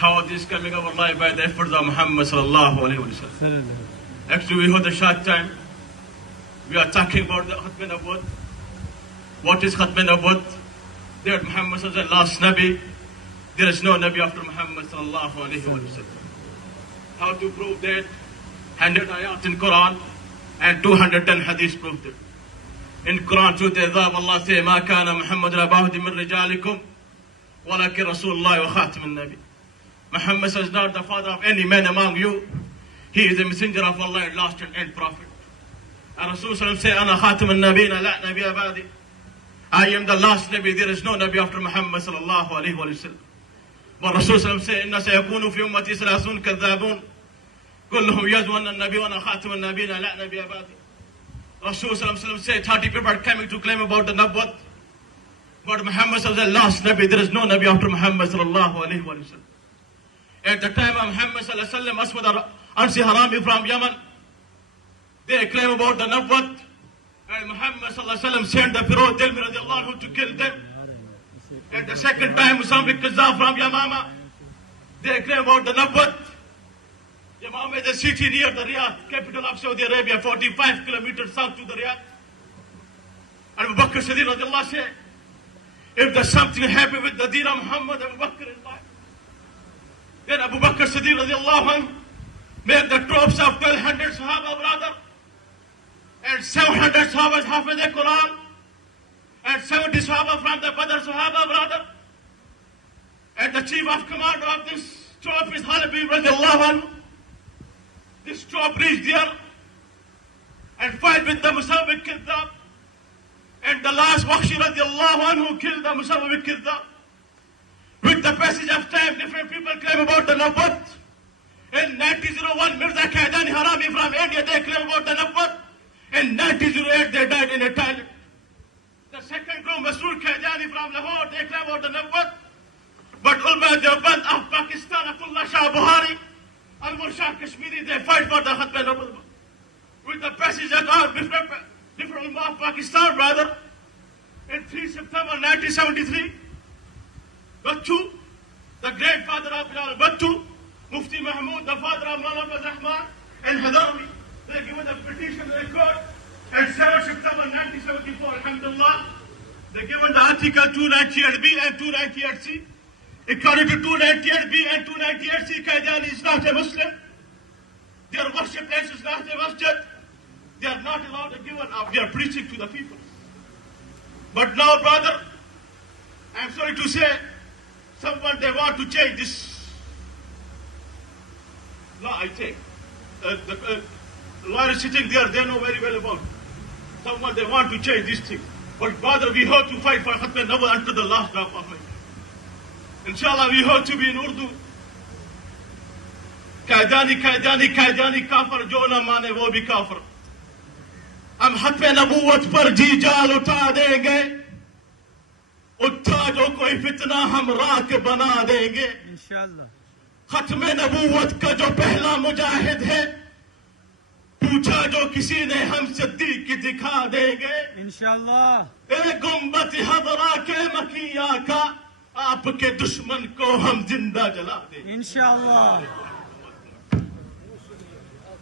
how this coming our life by the efforts of Muhammad sallallahu alaihi wasallam. Actually, we had a short time. We are talking about the Khatm Nabut. What is Khatm Nabut? That Muhammad is the last Nabi. There is no Nabi after Muhammad sallallahu alaihi wasallam. How to prove that? 100 ayat in Quran and 210 hadith proved it. In Quran, truth is Allah says, "Ma kana Muhammad abahdi min rijalikum, walakin Rasulullah wa khatam al-Nabi." Muhammad is not the father of any man among you. He is the messenger of Allah and last and end prophet. And Rasul says, "Ana khatam al-Nabiyina la Nabiya ba'di." I am the last Nabi. There is no Nabi after Muhammad sallallahu alaihi wasallam. But Rasul says, "Inna sayakunu fi ummati salasun kadhabun, kulluhum yazwan an-Nabi wa ana khatam al-Nabiyina la Nabiya ba'di." Rasul said 30 people are coming to claim about the Nabut. But Muhammad was the last Nabi. There is no Nabi after Muhammad sallallahu alaihi wasallam. At the time of Muhammad sallallahu alaihi wasallam, Aswad Ansi Harami from Yemen, they claim about the Nabut. And Muhammad sallallahu alaihi wasallam sent the Firuz Delmi radiallahu anhu to kill them. At the second time, Musambik Kazzab from Yamama, they claim about the Nabut. Yamama is a city near the Riyadh, capital of Saudi Arabia, 45 kilometers south to the Riyadh. And Abu Bakr Siddiq radiallahu anhu said, if there's something happy with the deen of Muhammad, Abu Bakr is life. Then Abu Bakr Siddiq radiallahu anhu made the troops of 1,200 Sahaba brother, and 700 Sahabas Hafiz al-Quran, and 70 Sahaba from the Badr Sahaba brother. And the chief of command of this troop is Halabi radiallahu anhu. This troop reached there and fight with the Musawwik Kirdab. And the last Waqshi radiallahu anhu killed the Musawwik Kirdab. With the passage of time, different people claim about the Nabut. In 1901, Mirza Qaidani Harami from India, they claim about the Nabut. In 1908, they died in a toilet. The second group, Masroor Qaidani from Lahore, they claim about the Nabut. But Ulma Deoband of Pakistan, Abdullah Shah Buhari, Al-Murshah Kashmiri, they fight for the Khatm Nabut. With the passage of our different ulama of Pakistan, brother, in 3 September 1973, Battu, the great father of Bilal Battu, Mufti Mahmood, the father of Muhammad Rahman, and Hadawi, they given a petition to the court. And 7 September 1974, alhamdulillah, they given the article 298B and 298C. According to 298B and 298C, Qaidani is not a Muslim. Their worship place is not a masjid. They are not allowed to give up. They are preaching to the people. But now, brother, I'm sorry to say, someone they want to change this law, I think. The lawyer is sitting there, they know very well about it. Someone they want to change this thing. But brother, we have to fight for Khatm Nabut until the last drop of life. Inshallah, we have to be in Urdu. Qaidani, Qaidani, Qaidani, kafir, jo na mane wo bhi kafir. हम खत्म नबूवत पर जी जाल उठा देंगे, उठा जो कोई फितना हम राख बना देंगे इंशाअल्लाह। खत्म नबूवत का जो पहला मुजाहिद है, पूछा जो किसी ने हम सिद्दीक की दिखा देंगे इंशाअल्लाह। एक गुंबद हज़रा के मकिया का आपके दुश्मन को हम जिंदा जला देंगे इंशाअल्लाह।